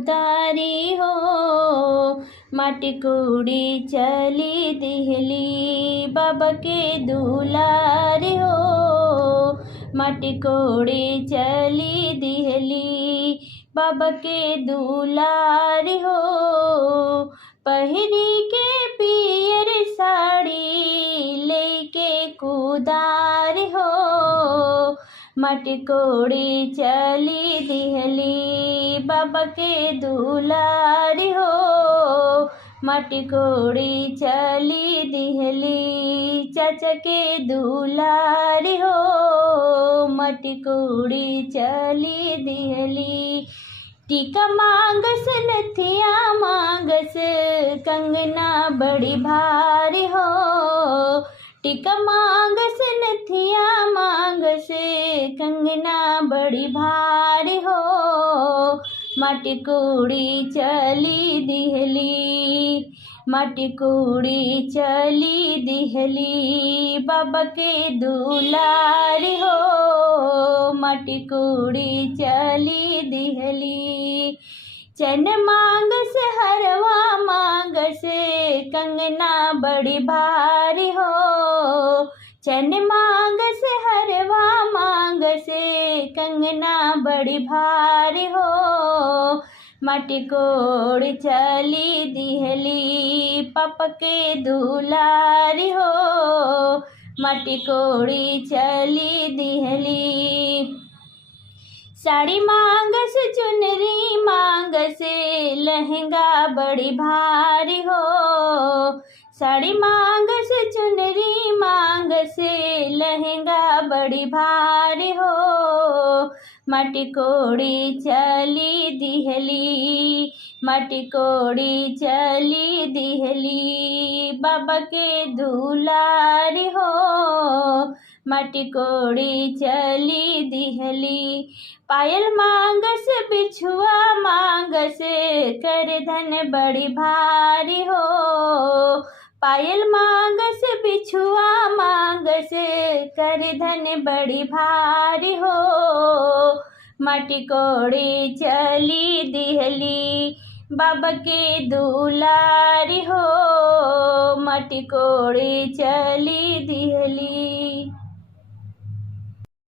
कुदारी हो। माटी कोड़ी चली दिहली बाबा के दुलारी हो। माटी कोड़ी चली दिहली बाबा के दुलारी हो। पहिरी के पियर साड़ी लेके कुदारी हो। माटी कोड़ी चली दिहली बाबा के दुलारी हो। माटी कोड़ी चली दिहली चाचा के दुलारी हो। माटी कोड़ी चली दिहली टीका मांगस नथिया मांगस कंगना बड़ी भारी हो। टीका मांगस नथिया मांगस कंगना बड़ी भारी हो। माटी कोड़ी चली दिहली माटी कोड़ी चली दिहली बाबा के दुलारी हो। माटी कोड़ी चली दिहली चन मांगस हरवा मांगस कंगना बड़ी भारी हो। चन मांगस हरवा मांगस कंगना बड़ी भारी हो। माटी कोड़ी चली दिहली पापा के दुलारी हो। माटी कोड़ी चली दिहली साड़ी मांगस चुनरी मांगस लहंगा बड़ी भारी हो। साड़ी मांगस चुनरी मांगस लहंगा बड़ी भारी हो। माटी कोड़ी चली दिहली माटी कोड़ी चली दिहली बाबा के दुलारी हो। माटी कोड़ी चली दिहली पायल मांगस बिछुआ मांगस कर धन बड़ी भारी हो। पायल मांगस बिछुआ मांगस कर धन बड़ी भारी हो। माटी कोड़ी चली दिहली बाबा के दुलारी हो। माटी कोड़ी चली दिहली।